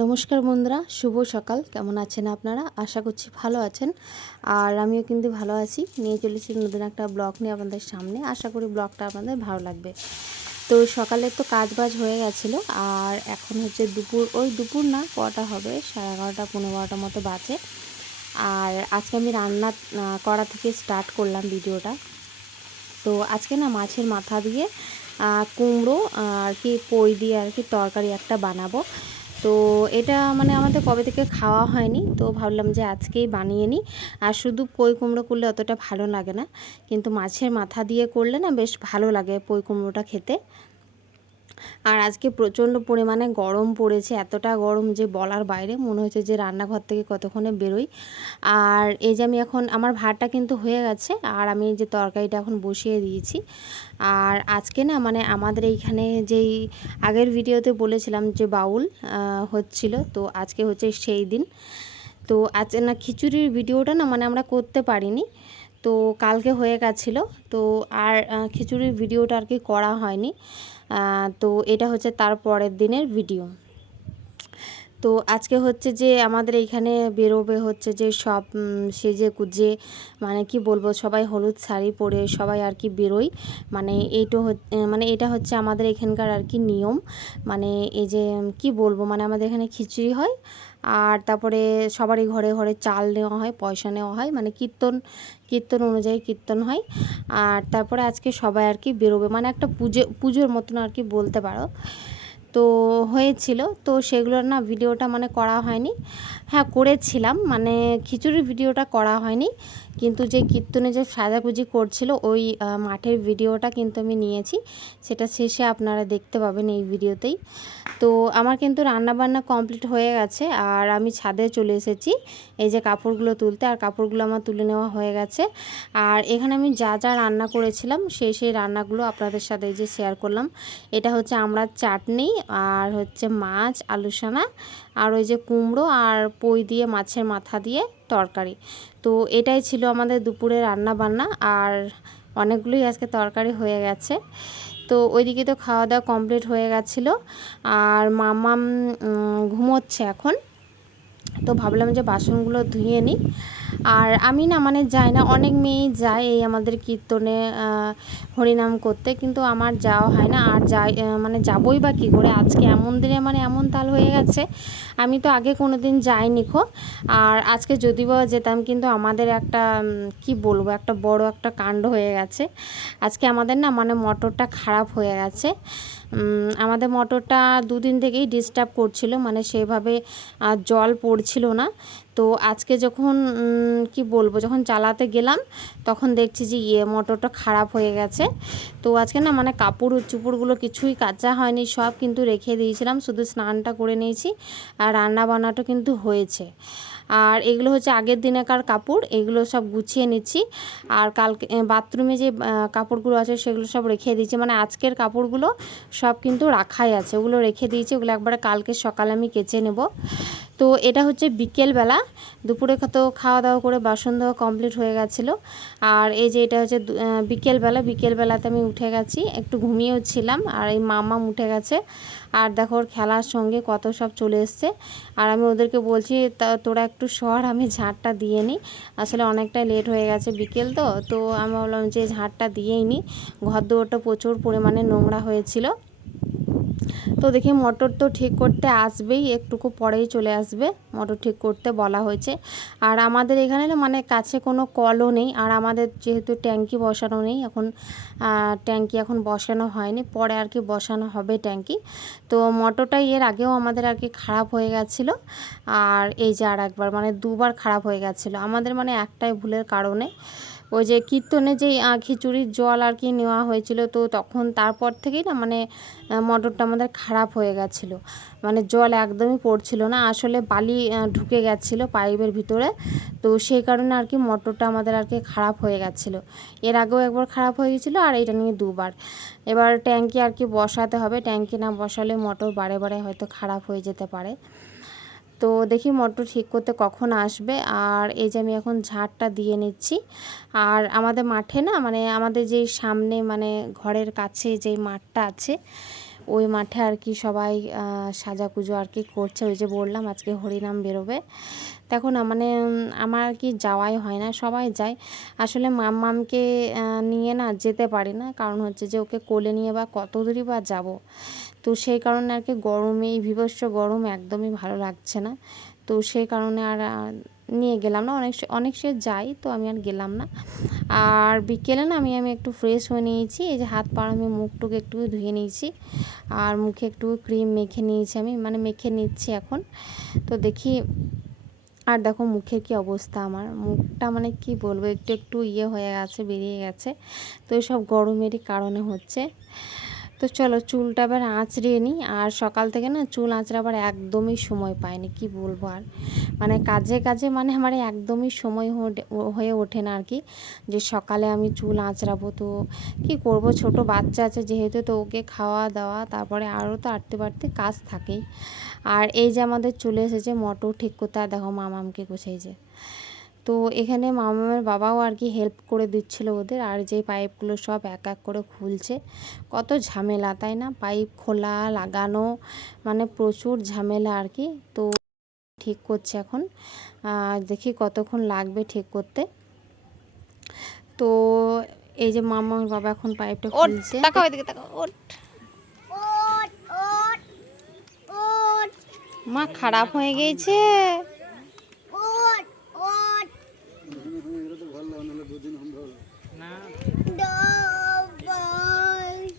নমস্কার বন্ধুরা, শুভ সকাল। কেমন আছেন আপনারা? আশা করছি ভালো আছেন। আর আমিও কিন্তু ভালো আছি। নিয়ে চলেছি নতুন একটা ব্লগ নিয়ে আপনাদের সামনে। আশা করি ব্লগটা আপনাদের ভালো লাগবে। তো সকালে তো কাজ বাজ হয়ে গেছিল। আর এখন হচ্ছে দুপুর, ওই দুপুর না, কটা হবে? সাড়ে এগারোটা, পনেরো বারোটার মতো বাজে। আর আজকে আমি রান্না করা থেকে স্টার্ট করলাম ভিডিওটা। তো আজকে না মাছের মাথা দিয়ে কুমড়ো, আর কি পই দিয়ে আর কি তরকারি একটা বানাবো। তো এটা মানে আমাদের কবে থেকে খাওয়া হয়নি, তো ভাবলাম যে আজকেই বানিয়ে নিই। আর শুধু পই কুমড়ো করলে অতটা ভালো লাগে না, কিন্তু মাছের মাথা দিয়ে করলে না বেশ ভালো লাগে পই কুমড়োটা খেতে। আর আজকে প্রচণ্ড পরিমাণে গরম পড়েছে, এতটা গরম যে বলার বাইরে। মনে হচ্ছে যে রান্নাঘর থেকে কতক্ষণে বেরোই। আর এই যে আমি এখন, আমার ভাতটা কিন্তু হয়ে গেছে আর আমি যে তরকারিটা এখন বসিয়ে দিয়েছি। আর আজকে না মানে আমাদের এইখানে যেই আগের ভিডিওতে বলেছিলাম যে বাউল হচ্ছিল, তো আজকে হচ্ছে সেই দিন। তো আজকে না খিচুড়ির ভিডিওটা না মানে আমরা করতে পারিনি, তো কালকে হয়ে গেছিল। তো আর খিচুড়ির ভিডিওটা আর কি করা হয়নি। তো এটা হচ্ছে তার পরের দিনের ভিডিও তো আজকে হচ্ছে যে আমাদের এইখানে বেরোবে হচ্ছে যে সব সেজে কুজে মানে কি বলব, সবাই হলুদ শাড়ি পরে সবাই আর কি বেরোয় মানে এইটো মানে এটা হচ্ছে আমাদের এখানকার আর কি নিয়ম। মানে এই যে কি বলব মানে আমাদের এখানে খিচুড়ি হয় আর তারপরে সবারই ঘরে ঘরে চাল নেওয়া হয়, পয়সা নেওয়া হয় মানে কীর্তন কীর্তন অনুযায়ী কীর্তন হয়। আর তারপরে আজকে সবাই আর কি বেরোবে মানে একটা পুজো, পুজোর মতন আর কি বলতে পারো। তো হয়েছিল। তো সেগুলোর না ভিডিওটা মানে করা হয়নি। হ্যাঁ করেছিলাম। মানে খিচুড়ির ভিডিওটা করা হয়নি। কিন্তু যে কীর্তনে যে সাজাগুজি করছিল, ওই মাঠের ভিডিওটা কিন্তু আমি নিয়েছি। সেটা শেষে আপনারা দেখতে পাবেন এই ভিডিওতেই। তো আমার কিন্তু রান্না বান্না কমপ্লিট হয়ে গেছে, আর আমি ছাদে চলে এসেছি। এই যে কাপড়গুলো তুলতে, আর কাপড়গুলো আমার তুলে নেওয়া হয়ে গেছে। আর এখানে আমি যা যা রান্না করেছিলাম, সেই সেই রান্নাগুলো আপনাদের সাথে যে শেয়ার করলাম। এটা হচ্ছে আমরা চাটনি, আর হচ্ছে মাছ আলুসানা আর ওই যে কুমড়ো, আর পই দিয়ে, মাছের মাথা দিয়ে। তরকারি। তো এটাই ছিল আমাদের দুপুরে রান্না বান্না আর অনেকগুলোই আজকে তরকারি হয়ে গেছে। তো ওইদিকে তো খাওয়া দাওয়া কমপ্লিট হয়ে গেছিল আর মামাম ঘুমোচ্ছে এখন। তো ভাবলাম যে বাসনগুলো ধুয়ে নিই। আর আমি না মানে যাই না, অনেক মেয়েই যায় এই আমাদের কীর্তনে হরিনাম করতে, কিন্তু আমার যাওয়া হয় না। আর যাই মানে যাবই বা কী করে? আজকে এমন দিনে মানে এমন তাল হয়ে গেছে, আমি তো আগে কোনো দিন যাইনি খো আর আজকে যদি বা যেতাম, কিন্তু আমাদের একটা কি বলব, একটা বড় একটা কাণ্ড হয়ে গেছে। আজকে আমাদের না মানে মোটরটা খারাপ হয়ে গেছে। আমাদের মোটরটা দুদিন থেকেই ডিস্টার্ব করছিল মানে সেভাবে জল পড়ছিল না। তো আজকে যখন কি বলব, যখন চালাতে গেলাম, তখন দেখছি যে ইয়ে মোটরটা খারাপ হয়ে গেছে। তো আজকে না মানে কাপড় চুপড়গুলো কিছুই কাচা হয়নি, সব কিন্তু রেখে দিয়েছিলাম, শুধু স্নানটা করে নিয়েছি, আর রান্না বান্নাটা কিন্তু হয়েছে। আর এগুলো হচ্ছে আগের দিনেকার কাপড়, এগুলো সব গুছিয়ে নিচ্ছি। আর কালকে বাথরুমে যে কাপড়গুলো আছে সেগুলো সব রেখে দিয়েছি মানে আজকের কাপড়গুলো সব কিন্তু রাখাই আছে, ওগুলো রেখে দিয়েছি, ওগুলো একবারে কালকে সকালে আমি কেচে নেব। তো এটা হচ্ছে বিকেলবেলা, দুপুরে তো খাওয়া দাওয়া করে বাসন ধোয়া কমপ্লিট হয়ে গেছিল। আর এই যে এটা হচ্ছে বিকেলবেলা, বিকেলবেলাতে আমি উঠে গেছি, একটু ঘুমিয়েও ছিলাম, আর এই মামা উঠে গেছে। আর দেখো ওর খেলার সঙ্গে কত সব চলে এসছে। আর আমি ওদেরকে বলছি তোরা একটু সর, আমি ঝাড়টা দিয়ে নিই। আসলে অনেকটাই লেট হয়ে গেছে বিকেল তো তো আমি বললাম যে ঝাড়টা দিয়েই নিই। ঘর দুয়ারটা প্রচুর পরিমাণে নোংরা হয়েছিল। তো দেখি মোটর তো ঠিক করতে আসবেই, একটুকু পরেই চলে আসবে, মোটর ঠিক করতে বলা হয়েছে। আর আমাদের এখানে মানে কাছে কোনো কলও নেই, আর আমাদের যেহেতু ট্যাঙ্কি বসানো নেই, এখন ট্যাঙ্কি এখন বসানো হয়নি, পরে আর কি বসানো হবে ট্যাঙ্কি। তো মোটরটা এর আগেও আমাদের আর কি খারাপ হয়ে গেছিল, আর এই যে আর একবার মানে দুবার খারাপ হয়ে গেছিল। আমাদের মানে একটাই ভুলের কারণে ওই যে কীর্তনে যেই খিচুড়ির জল আর কি নেওয়া হয়েছিল, তো তখন তারপর থেকেই না মানে মোটরটা আমাদের খারাপ হয়ে গেছিল। মানে জল একদমই পড়ছিল না, আসলে বালি ঢুকে গেছিল পাইপের ভিতরে, তো সেই কারণে আর কি মোটরটা আমাদের আর কি খারাপ হয়ে গেছিল। এর আগেও একবার খারাপ হয়ে গেছিল আর এটা নিয়ে দুবার। এবার ট্যাঙ্কি আর কি বসাতে হবে, ট্যাঙ্কি না বসালে মোটর বারে বারে হয়তো খারাপ হয়ে যেতে পারে। তো দেখি মোটর ঠিক করতে কখন আসবে। আর এই যে আমি এখন ঝাড়টা দিয়ে নিচ্ছি। আর আমাদের মাঠে না মানে আমাদের যেই সামনে মানে ঘরের কাছে যেই মাঠটা আছে ওই মাঠে আর কি সবাই সাজা সাজাকুজো আর কি করছে। ওই যে বললাম আজকে হরিনাম বেরোবে। দেখো না মানে আমার আর কি যাওয়াই হয় না সবাই যায়। আসলে মাম্মামকে আহ, নিয়ে না যেতে পারি না। কারণ হচ্ছে যে ওকে কোলে নিয়ে বা কত দূরই বা যাব। তো সেই কারণে আর কি গরমে, এই বিভৎস গরম একদমই ভালো লাগছে না। তো সেই কারণে আর নিয়ে গেলাম না, অনেক অনেক সে যাই তো আমি আর গেলাম না। আর বিকেলে না আমি আমি একটু ফ্রেশ হয়ে নিয়েছি, এই যে হাত পা আমি মুখটুকু একটু ধুয়ে নিয়েছি, আর মুখে একটু ক্রিম মেখে নিয়েছি আমি মানে মেখে নিচ্ছি এখন। তো দেখি, আর দেখো মুখের কি অবস্থা আমার, মুখটা মানে কি বলব, একটু একটু ইয়ে হয়ে গেছে, বেরিয়ে গেছে। তো এসব গরমেরই কারণে হচ্ছে। তো চলো চুলটা এবার আঁচড়িয়ে নিই। আর সকাল থেকে না চুল আঁচড়াবার একদমই সময় পাইনি, কি বলব আর। মানে কাজে কাজে মানে আমার একদমই সময় হয়ে- ওঠে না আর কি। যে সকালে আমি চুল আঁচড়াবো তো কি করব? ছোট বাচ্চা আছে যেহেতু তো ওকে খাওয়া দাওয়া, তারপরে আরও তো আটতে বাড়তে কাজ থাকেই। আর এই যে আমাদের চলে এসেছে মটর ঠিক করতে, আর দেখো মামামকে গুছাইছে। তো এখানে মামার বাবাও আর কি হেল্প করে দিচ্ছিল ওদের আর যে পাইপগুলো সব এক এক করে খুলছে। কত ঝামেলা তাই না? পাইপ খোলা লাগানো মানে প্রচুর ঝামেলা আর কি। তো ঠিক করছে এখন। আর দেখি কতক্ষণ লাগবে ঠিক করতে। তো এই যে মামার বাবা এখন পাইপটা খুলছে। তাকাও এদিকে তাকাও ওঠ। মা খারাপ হয়ে গেছে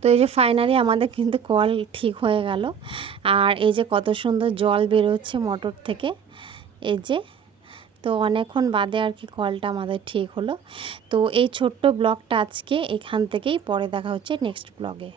তো এই যে ফাইনালি আমাদের কিন্তু কল ঠিক হয়ে গেল। আর এই যে কত সুন্দর জল বেরোচ্ছে মোটর থেকে, এই যে। তো অনেকক্ষণ বাদে আর কি কলটা আমাদের ঠিক হলো। তো এই ছোট্ট ব্লগটা আজকে এখান থেকেই পরে দেখা হচ্ছে নেক্সট ব্লগে